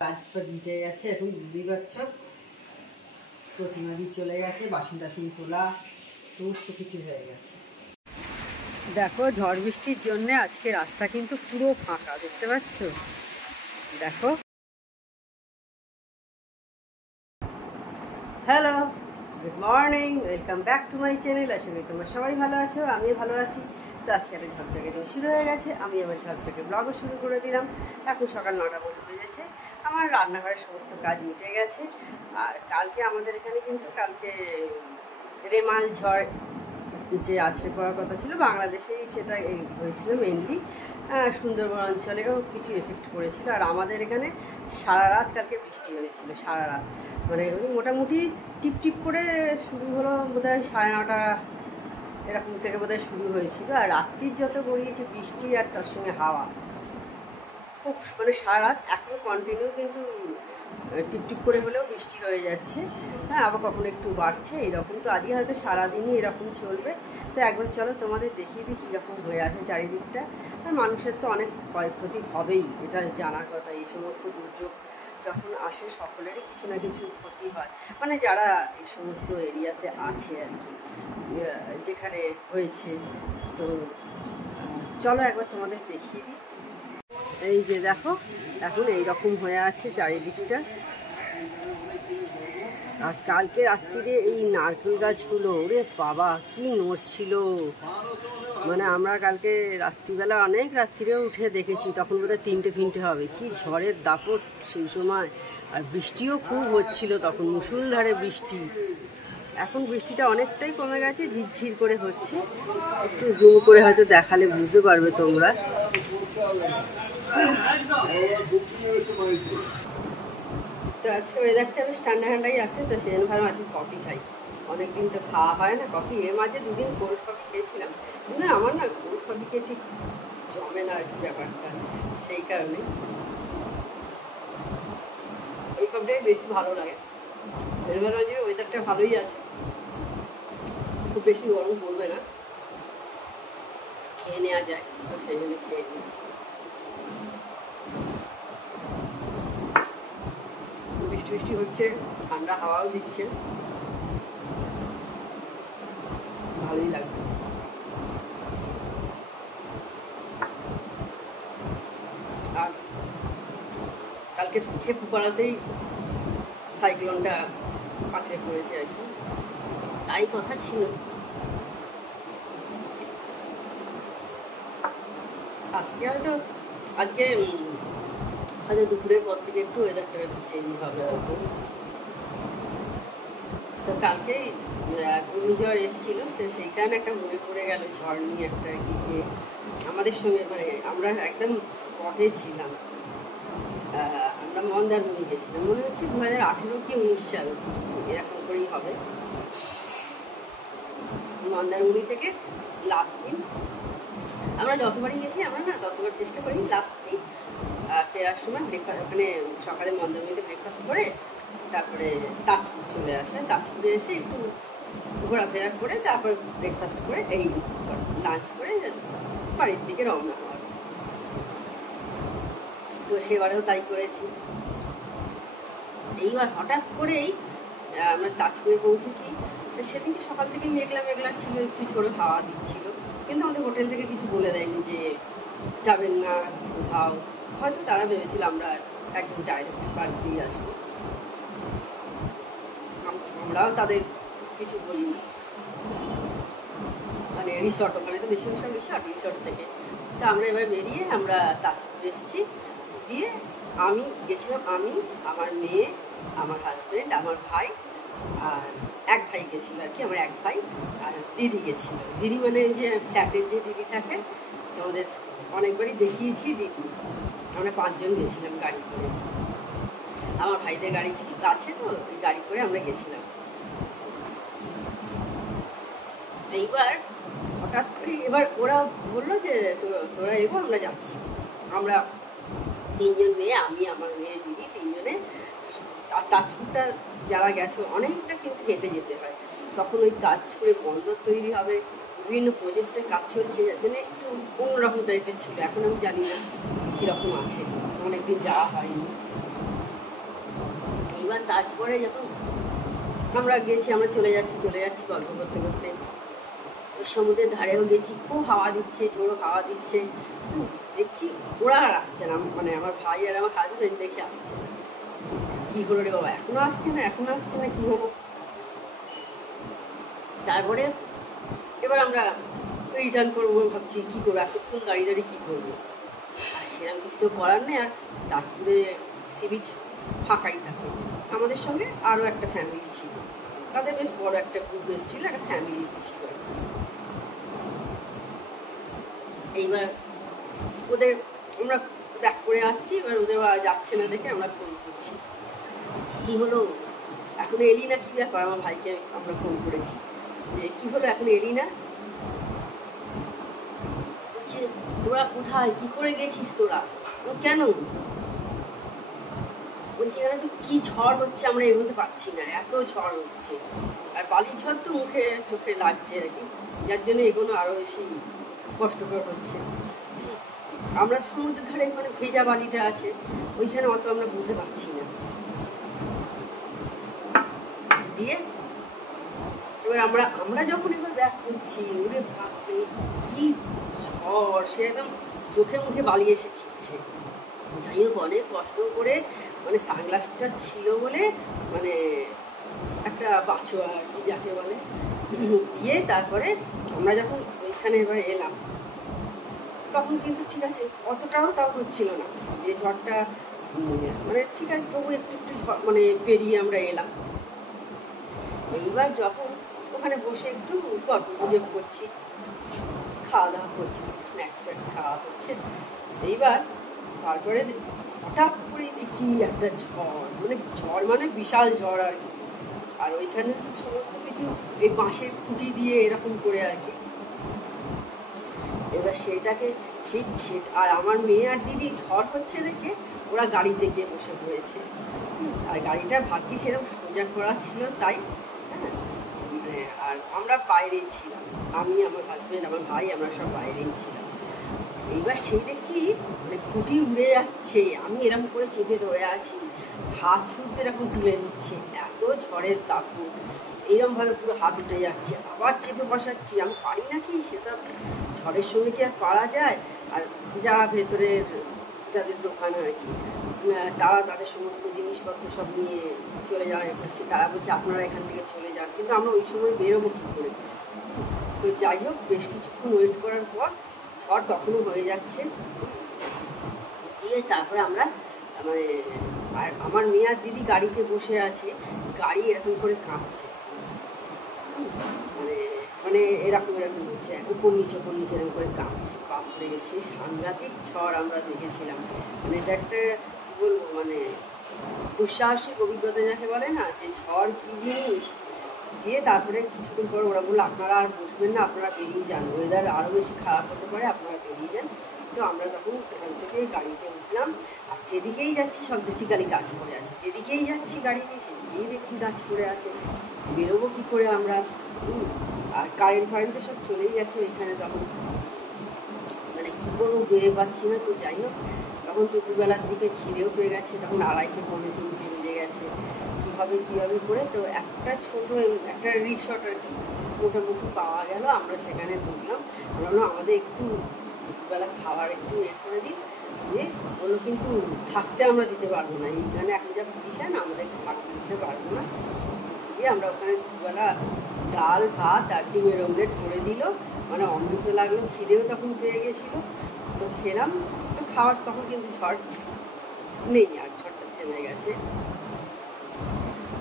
কাজ মিটে গেছে, এখন বুঝতেই পারছো প্রতিমা দিয়ে চলে গেছে, বাসন টাসন তোলা সমস্ত কিছু হয়ে গেছে। দেখো ঝড় বৃষ্টির জন্য আজকে রাস্তা কিন্তু পুরো ফাঁকা, দেখতে পাচ্ছ? দেখো। Hello, good morning, welcome back to my channel. আশা করি তোমরা সবাই ভালো আছো, আমিও ভালো আছি। তো আজকে একটা ঝকঝকে দিন শুরু হয়ে গেছে, আমি আমার ঝকঝকে ব্লগও শুরু করে দিলাম। এখন সকাল 9টা মতো হয়ে গেছে, আমার রান্নাঘরের সমস্ত কাজ মিটে গেছে। আর কালকে আমাদের এখানে কিন্তু রেমাল ঝড় যে আছড়ে পড়ার কথা ছিল, বাংলাদেশেই সেটা হয়েছিল মেনলি। সুন্দরবন অঞ্চলেও কিছু এফেক্ট করেছিল। আর আমাদের এখানে সারা রাত কালকে বৃষ্টি হয়েছিল, সারা রাত। মানে ওই মোটামুটি টিপ টিপ করে শুরু হলো বোধহয় 9:30 এরকম থেকে বোধহয় শুরু হয়েছিল। আর রাত্রির যত গড়িয়েছে বৃষ্টি আর তার সঙ্গে হাওয়া, খুব মানে সারা রাত এখনও কন্টিনিউ কিন্তু টিপটিপ করে হলেও বৃষ্টি হয়ে যাচ্ছে। হ্যাঁ, আবার কখনো একটু বাড়ছে, এইরকম তো আজকে হয়তো সারাদিনই এরকম চলবে। তো একবার চলো তোমাদের দেখিয়ে দিই কীরকম হয়ে আছে চারিদিকটা। আর মানুষের তো অনেক ক্ষয়ক্ষতি হবেই, এটা জানার কথা। এই সমস্ত দুর্যোগ যখন আসে সকলেরই কিছু না কিছু ক্ষতি হয়, মানে যারা এই সমস্ত এরিয়াতে আছে আর কি, যেখানে হয়েছে। তো চলো একবার তোমাদের দেখিয়ে দিই। এই যে দেখো এখন এইরকম হয়ে আছে চারিদিকটা। আর কালকে রাত্রিরে এই নারকেল গাছগুলো, ওরে বাবা কি নড়ছিল! মানে আমরা কালকে রাত্রিবেলা অনেক রাত্রিরেও উঠে দেখেছি, তখন বোধহয় 3টে হবে। কি ঝড়ের দাপট সেই সময়, আর বৃষ্টিও খুব হচ্ছিল তখন, মুষলধারে বৃষ্টি। এখন বৃষ্টিটা অনেকটাই কমে গেছে, ঝিরঝির করে হচ্ছে। একটু জুম করে হয়তো দেখালে বুঝতে পারবে তোমরা। তো আজকে ওয়েদারটা বেশ ঠান্ডা ঠান্ডাই আছে, তো সেই জন্য ভাবলাম আজকে কফি খাই। অনেকদিন তো খাওয়া হয় না কফি। এর মাঝে 2 দিন কোল্ড কফি খেয়েছিলাম, কিন্তু আমার না কোল্ড কফি খেয়ে ঠিক জমে না আর কি ব্যাপারটা, সেই কারণে এই কফিটাই বেশি ভালো লাগে। এর মাঝে ওয়েদারটা ভালোই আছে, খুব বেশি গরম পড়বে না, খেয়ে নেওয়া যায়, তো সেই জন্য খেয়ে নিচ্ছি। বৃষ্টি বৃষ্টি হচ্ছে, ঠান্ডা হাওয়াও দিচ্ছে, ভালোই লাগবে। আর কালকে খেপু পাড়াতেই সাইক্লোনটা আছড়ে পড়েছে আর কি, তাই কথা ছিল। আজকে হয়তো দুপুরের পর থেকে একটু ওয়েদারটা একটু চেঞ্জ হবে হয়তো। তো কালকেই ঘূর্ণিঝড় এসেছিল, সেইখানে একটা মনে পড়ে গেল ঝড় নিয়ে একটা গিয়ে আমাদের সঙ্গে, মানে আমরা একদম স্পটে ছিলাম। আমরা মন্দারমণি গেছিলাম, মনে হচ্ছে 2018 কি 19 সাল এরকম করেই হবে। মন্দারমণি থেকে লাস্ট দিন আমরা যতবারই গেছি, আমরা না ততবার চেষ্টা করি লাস্ট দিন ফেরার সময় ওখানে সকালে মন্দারমণিতে ব্রেকফাস্ট করে তারপরে তাজপুর চলে আসে। তাজপুরে এসে একটু ঘোরাফেরা করে তারপর ব্রেকফাস্ট করে লাঞ্চ করে বাড়ির দিকে রওনা হওয়ার। তো সেবারেও তাই করেছি। এইবার হঠাৎ করেই আমরা তাজপুরে পৌঁছেছি। সেদিনকে সকাল থেকে মেঘলা মেঘলা ছিল, একটু ঝোড়ো হাওয়া দিচ্ছিল, কিন্তু আমাদের হোটেল থেকে কিছু বলে দেয়নি যে যাবেন না কোথাও। হয়তো তারা ভেবেছিল আমরা একদম ডাইরেক্ট বাড়ি দিয়ে আসবো, আমরাও তাদের কিছু বলিনি। মানে রিসর্ট, ওখানে তো বেশিরভাগ রিসর্ট থেকে। তো আমরা এবার বেরিয়ে আমরা তাজপুর এসেছি। দিয়ে আমি গেছিলাম, আমি, আমার মেয়ে, আমার হাজব্যান্ড, আমার ভাই, আর এক ভাই গেছিলো আর কি, আমার এক ভাই, আর দিদি গেছিলো। দিদি মানে যে ফ্ল্যাটের যে দিদি থাকে, আমাদের অনেকবারই দেখিয়েছি দিদি। আমরা 5 জন গেছিলাম গাড়ি করে। আমার ভাইদের গাড়ি ছিল কাছে, তো ওই গাড়ি করে আমরা গেছিলাম। এইবার হঠাৎ করে এবার ওরা বললো যে তোরা এগো, আমরা যাচ্ছি। আমরা 3 জন মেয়ে, আমি, আমার মেয়ে, দিদি, 3 জনে। আর তাজপুরটা যারা গেছো অনেকটা কিন্তু হেঁটে যেতে হয়। তখন ওই তাজপুরে বন্দর তৈরি হবে, বিভিন্ন প্রজেক্টের কাজ চলছে, যার জন্য একটু অন্যরকম টাইপের ছিল। এখন আমি জানি না কীরকম আছে, অনেকদিন যাওয়া হয়নি। তারপরে যখন আমরা গেছি, আমরা চলে যাচ্ছি গল্প করতে করতে, সমুদ্রের ধারেও গেছি, খুব হাওয়া দিচ্ছে, ঝোড়ো হাওয়া দিচ্ছে। দেখছি ওরা আর আসছে না, মানে আমার ভাই আর আমার হাজবেন্ড দেখে আসছে না। কি হলো রে বাবা, এখনো আসছে না, কি হলো? তারপরে এবার আমরা রিটার্ন করবো ভাবছি, কি করবো, এতক্ষণ দাঁড়িয়ে কি করবো? আর সেরকম কিছু তো করার নেই। আর তাজপুরে সি বিচ ফাঁকাই থাকে। আমাদের সঙ্গে আরও একটা ফ্যামিলি ছিল, তাদের বেশ বড় একটা গ্রুপ এসেছিল, একটা ফ্যামিলি ছিল। এইবার ওদের আমরা ব্যাক করে আসছি, এবার ওদের যাচ্ছে না দেখে আমরা ফোন করছি, কি হলো এখনো এলি না, কি ব্যাপার? আমার ভাইকে আমরা ফোন করেছি যে কি হলো এখনো এলি না? বলছে তোরা কোথায়, কি করে গেছিস তোরা? কেন? বলছি এখানে তো কি ঝড় হচ্ছে, আমরা এগোতে পারছি না, এত ঝড় হচ্ছে। আর বালির ঝড় তো মুখে চোখে লাগছে আর কি, যার জন্য এগোনো আরো বেশি কষ্টকর হচ্ছে। আমরা সমুদ্রের ধারে এখানে ভেজা বালিটা আছে, ওইখানে অত আমরা বুঝতে পারছি না। দিয়ে এবার আমরা যখন এবার ব্যাক করছি, ওরে বাপরে কি ঝড়, সে একদম চোখে মুখে বালি এসে ছিটছে। যাই হোক অনেক কষ্ট করে, মানে সানগ্লাসটা ছিল বলে মানে একটা বাঁচোয়া আর কি যাকে বলে, দিয়ে তারপরে আমরা যখন ওইখানে এবার এলাম, তখন কিন্তু ঠিক আছে, অতটাও তাও হচ্ছিল না যে ঝড়টা, মানে ঠিক আছে তবু একটু একটু মানে পেরিয়ে আমরা এলাম। এইবার যখন ওখানে বসে একটু গল্প গুজব করছি, খাওয়া দাওয়া করছি, কিছু স্ন্যাক্স ফ্যাক্স খাওয়া হচ্ছে। এইবার তারপরে হঠাৎ করেই দেখছি একটা ঝড় মানে বিশাল ঝড় আর কি। আর ওইখানে তো সমস্ত কিছু এই বাঁশের খুঁটি দিয়ে এরকম করে আর কি। এবার সেটাকে আর আমার মেয়ে আর দিদি ঝড় হচ্ছে দেখে ওরা গাড়িতে গিয়ে বসে পড়েছে। আর গাড়িটার ভাগ্যি সেরকম সোজা করা ছিল তাই, হ্যাঁ, মানে আর আমরা বাইরেই ছিলাম, আমি আমার হাজবেন্ড আমার ভাই আমরা সব বাইরেই ছিলাম। এইবার সেই দেখছি মানে খুঁটি উড়ে যাচ্ছে, আমি এরকম করে চেপে ধরে আছি, হাত শুদ্ধ এরকম তুলে নিচ্ছে, এত ঝড়ের দাপট, এইরকমভাবে পুরো হাত উঠে যাচ্ছে, আবার চেপে বসাচ্ছি, আমি পারি নাকি, সেটা ঝড়ের সঙ্গে কি আর পারা যায়? আর যারা ভেতরের যাদের দোকান আর কি, তারা তাদের সমস্ত জিনিসপত্র সব নিয়ে চলে যাওয়া হচ্ছে, তারা বলছে আপনারা এখান থেকে চলে যান, কিন্তু আমরা ওই সময় বেরোবো কী করে? তো যাই হোক বেশ কিছুক্ষণ ওয়েট করার পর ঝড় তখনও হয়ে যাচ্ছে, দিয়ে তারপরে আমরা মানে আর আমার মেয়ে আর দিদি গাড়িতে বসে আছে, গাড়ি এরকম করে কাঁপছে, মানে মানে এরকম হচ্ছে, উপর নিচে এরকম করে কাঁপছে। বাপরে সে সাংঘাতিক ঝড় আমরা দেখেছিলাম, মানে এটা একটা কী বলবো, মানে দুঃসাহসিক অভিজ্ঞতা যাকে বলে না, যে ঝড় কী জিনিস। দিয়ে তারপরে কিছুক্ষণ পর ওরা বললো আপনারা আর বসবেন না, আপনারা বেরিয়ে যান, ওয়েদার আরও বেশি খারাপ হতে পারে, আপনারা বেরিয়ে যান। তো আমরা তখন ওখান থেকে গাড়িতে উঠলাম, আর যেদিকেই যাচ্ছি সব দেখছি গাড়ি গাছ পড়ে আছে, যেদিকেই যাচ্ছি গাড়িতে সেদিকেই দেখছি গাছ পড়ে আছে, বেরোবো কী করে আমরা? আর কারেন্ট তো সব চলেই গেছে ওইখানে, তখন মানে কী করবো বেরিয়ে পাচ্ছি না। তো যাই হোক তখন দুপুরবেলার দিকে খিদেও পেয়ে গেছে, তখন 2:30-3 বেজে গেছে, কীভাবে করে তো একটা ছোট একটা রিসর্ট আর কি মোটামুটি পাওয়া গেল, আমরা সেখানে ঢুকলাম। বললো আমাদের একটু দুপুরবেলা খাবার একটু করে দিই, যে বললো কিন্তু থাকতে আমরা দিতে পারবো না, এইখানে এখন যা কন্ডিশন আমাদের থাকতে দিতে পারবো না। দিয়ে আমরা ওখানে দুপুরবেলা ডাল ভাত আর ডিমের অমলেট করে দিল, মানে অমৃত লাগলো, খিদেও তখন পেয়ে গেছিলো, তো খেলাম। তো খাওয়ার তখন কিন্তু ঝড় নেই, আর ঝড়টা থেমে গেছে।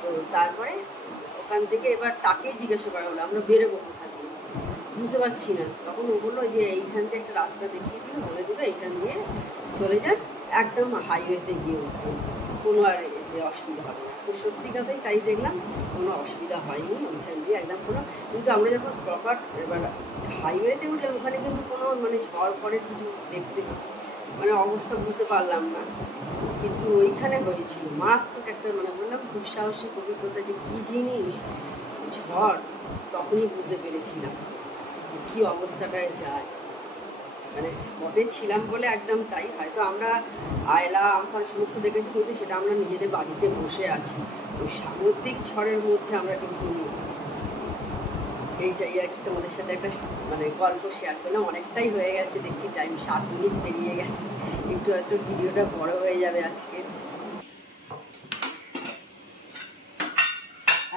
তো তারপরে ওখান থেকে এবার তাকেই জিজ্ঞাসা করা হলো আমরা বেরোবো কোথা দিয়ে, বুঝতে পারছি না। তখন ও বললো যে এইখান থেকে একটা রাস্তা দেখিয়ে দিল, বলে দিল এইখান দিয়ে চলে যান, একদম হাইওয়েতে গিয়ে উঠবেন, কোনো আর এতে অসুবিধা হবে না। তো সত্যি কথাই তাই দেখলাম, কোনো অসুবিধা হয়নি ওইখান দিয়ে একদম কোনো। কিন্তু আমরা যখন প্রপার এবার হাইওয়েতে উঠলাম, ওখানে কিন্তু কোনো মানে ঝড় পড়ে কিছু দেখতে মানে অবস্থা বুঝতে পারলাম না, কিন্তু ওইখানে হয়েছিল মারাত্মক একটা, মানে বললাম দুঃসাহসিক অভিজ্ঞতা, যে কী জিনিস ঝড়, তখনই বুঝতে পেরেছিলাম যে কী অবস্থাটায় যায়। মানে স্পটে ছিলাম বলে একদম তাই। হয়তো আমরা আয়লা আমফান সমস্ত দেখেছি, কিন্তু সেটা আমরা নিজেদের বাড়িতে বসে আছি, ওই সামুদ্রিক ঝড়ের মধ্যে আমরা কিন্তু নেই। এইটাই আর কি তোমাদের সাথে একটা মানে গল্প শেয়ার করলাম। অনেকটাই হয়ে গেছে, দেখছি টাইম 7 মিনিট পেরিয়ে গেছে, একটু হয়তো ভিডিওটা বড় হয়ে যাবে আজকে।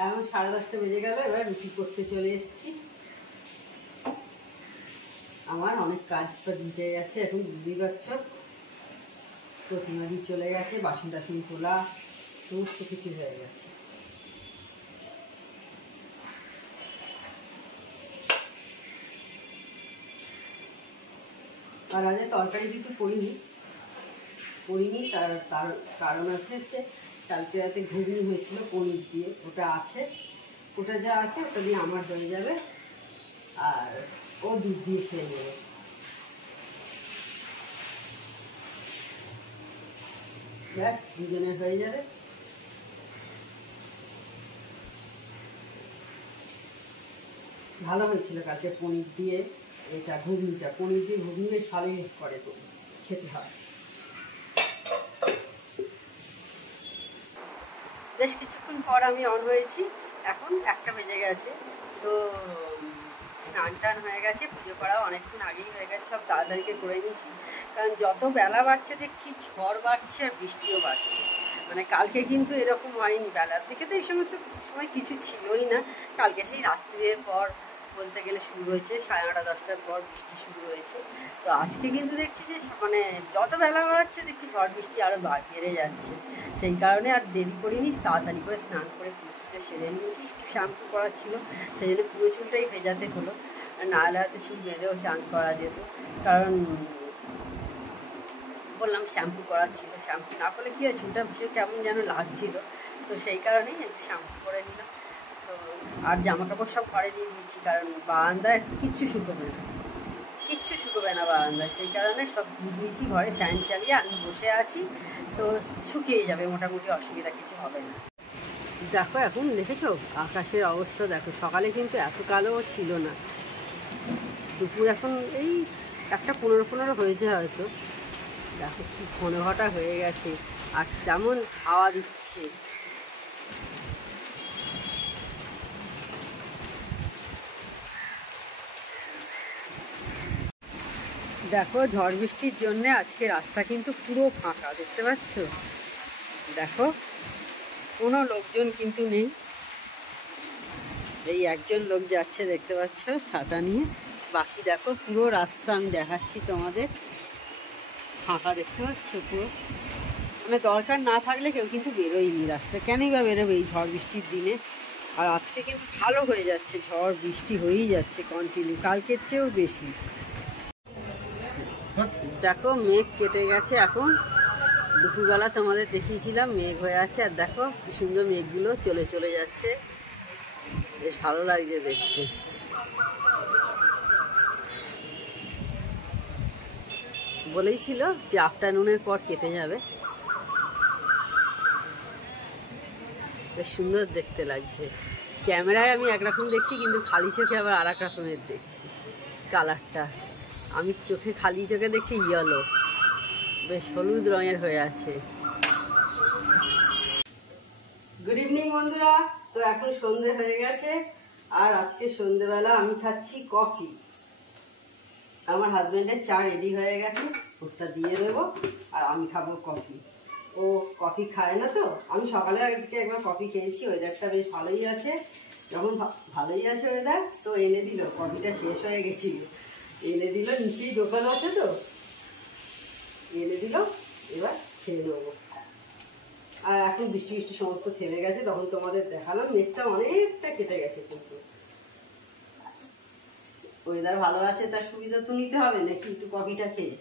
এখন 10:30 বেজে গেল, এবার রুটি করতে চলে এসেছি। আমার অনেক কাজ মিটে গেছে, এখন বুঝতেই পারছো, প্রতিমাদি চলে গেছে, বাসন টাসন তোলা সমস্ত কিছু হয়ে গেছে। আর আজ তরকারি কিছু করিনি, তার কারণ আছে হচ্ছে কালকে রাতে ঘুগনি হয়েছিল পনির দিয়ে, ওটা আছে, ওটা যা আছে ওটা দিয়ে আমার হয়ে যাবে, আর ও দুধ দিয়ে খেয়ে নেবে। ব্যাস, দুজনের হয়ে যাবে। ভালো হয়েছিল কালকে পনির দিয়ে এটা ঘুগনিটা, পনির দিয়ে ঘুগনি বেশ ভালোই করে, তো খেতে হয়। বেশ কিছুক্ষণ পর আমি অন হয়েছি, এখন 1টা বেজে গেছে। তো স্নান টান হয়ে গেছে, পুজো করাও অনেকক্ষণ আগেই হয়ে গেছে, সব তাড়াতাড়িকে করে নিয়েছি। কারণ যত বেলা বাড়ছে দেখছি ঝড় বাড়ছে আর বৃষ্টিও বাড়ছে। মানে কালকে কিন্তু এরকম হয়নি, বেলার দিকে তো এই সমস্ত সময় কিছু ছিলই না। কালকে সেই রাত্রির পর বলতে গেলে শুরু হয়েছে, 9:30 10টার পর বৃষ্টি শুরু হয়েছে। তো আজকে কিন্তু দেখছি যে মানে যত বেলা বাড়াচ্ছে দেখছি ঝড় বৃষ্টি আরও বেড়ে যাচ্ছে। সেই কারণে আর দেরি করিনি, তাড়াতাড়ি করে স্নান করে পুজোটা সেরে নিয়েছি। একটু শ্যাম্পু করার ছিল, সেই জন্য পুরো চুলটাই ভেজাতে হলো, নাহলে হয়তো চুল বেঁধেও চান করা যেত। কারণ বললাম শ্যাম্পু করার ছিল, শ্যাম্পু না করলে কী হয়, চুলটা ভীষণ কেমন যেন লাগছিল, তো সেই কারণেই শ্যাম্পু করে নিলাম। তো আর জামা কাপড় সব ঘরে দিয়ে দিয়েছি, কারণ বারান্দায় কিচ্ছু শুকোবে না বারান্দায়, সেই কারণে সব দিয়ে দিয়েছি ঘরে। ফ্যান চালিয়ে আমি বসে আছি, তো শুকিয়ে যাবে মোটামুটি, অসুবিধা কিছু হবে না। দেখো এখন দেখেছো আকাশের অবস্থা, দেখো সকালে কিন্তু এত কালো ছিল না, দুপুর এখন এই 1:15 হয়েছে হয়তো। দেখো কি ঘন ঘটা হয়ে গেছে, আর যেমন হাওয়া দিচ্ছে। দেখো ঝড় বৃষ্টির জন্য আজকে রাস্তা কিন্তু পুরো ফাঁকা, দেখতে পাচ্ছ? দেখো কোনো লোকজন কিন্তু নেই, এই একজন লোক যাচ্ছে দেখতে পাচ্ছ ছাতা নিয়ে, বাকি দেখো পুরো রাস্তা আমি দেখাচ্ছি তোমাদের, ফাঁকা, দেখতে পাচ্ছ পুরো। মানে দরকার না থাকলে কেউ কিন্তু বেরোয়নি রাস্তায়, কেনই বা বেরোবে এই ঝড় বৃষ্টির দিনে। আর আজকে কিন্তু ভালো হয়ে যাচ্ছে, ঝড় বৃষ্টি হয়েই যাচ্ছে কন্টিনিউ, কালকের চেয়েও বেশি। দেখো মেঘ কেটে গেছে, এখন দুপুরবেলা তোমাদের দেখিয়েছিলাম মেঘ হয়ে আছে, আর দেখো কি সুন্দর মেঘগুলো চলে যাচ্ছে, বেশ ভালো লাগছে দেখতে। বলেই ছিল যে আফটারনুনের পর কেটে যাবে, বেশ সুন্দর দেখতে লাগছে। ক্যামেরায় আমি একরকম দেখছি, কিন্তু খালি চোখে আবার আর এক রকমের দেখছি কালারটা। আমি খালি চোখে দেখছি ইয়েলো, বেশ হলুদ রঙের হয়ে আছে। গুড ইভিনিং বন্ধুরা, তো এখন সন্ধে হয়ে গেছে, আর আজকে সন্ধেবেলা আমি খাচ্ছি কফি। আমার হাজবেন্ডের চা রেডি হয়ে গেছে, ওটা দিয়ে দেবো, আর আমি খাবো কফি। ও কফি খায় না, তো আমি সকালে আজকে একবার কফি খেয়েছি, ওয়েদারটা বেশ ভালোই আছে। যখন ভালোই আছে ওয়েদার, তো এনে দিল, কফিটা শেষ হয়ে গেছিল, এনে দিল, নিচেই দোকান আছে তো এনে দিল, এবার খেয়ে নেবো। আর এখন বৃষ্টি সমস্ত থেমে গেছে, তখন তোমাদের দেখালাম মেঘটা অনেকটা কেটে গেছে, কিন্তু ওয়েদার ভালো আছে, তার সুবিধা তো নিতে হবে নাকি, একটু কফিটা খেয়ে।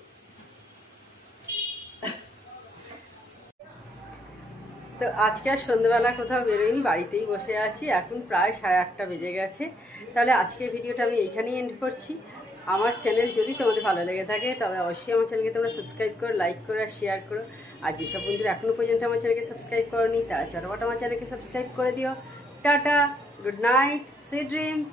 তো আজকে আর সন্ধ্যেবেলা কোথাও বেরোয়নি, বাড়িতেই বসে আছি, এখন প্রায় 8:30 বেজে গেছে। তাহলে আজকের ভিডিওটা আমি এইখানেই এন্ড করছি। আমার চ্যানেল যদি তোমাদের ভালো লেগে থাকে, তবে অবশ্যই আমার চ্যানেলকে তোমরা সাবস্ক্রাইব করো, লাইক করো আর শেয়ার করো। আর যেসব বন্ধুরা এখনও পর্যন্ত আমার চ্যানেলকে সাবস্ক্রাইব করোনি, তারা চটপট আমার চ্যানেলকে সাবস্ক্রাইব করে দিও। Tata, good night, sweet dreams.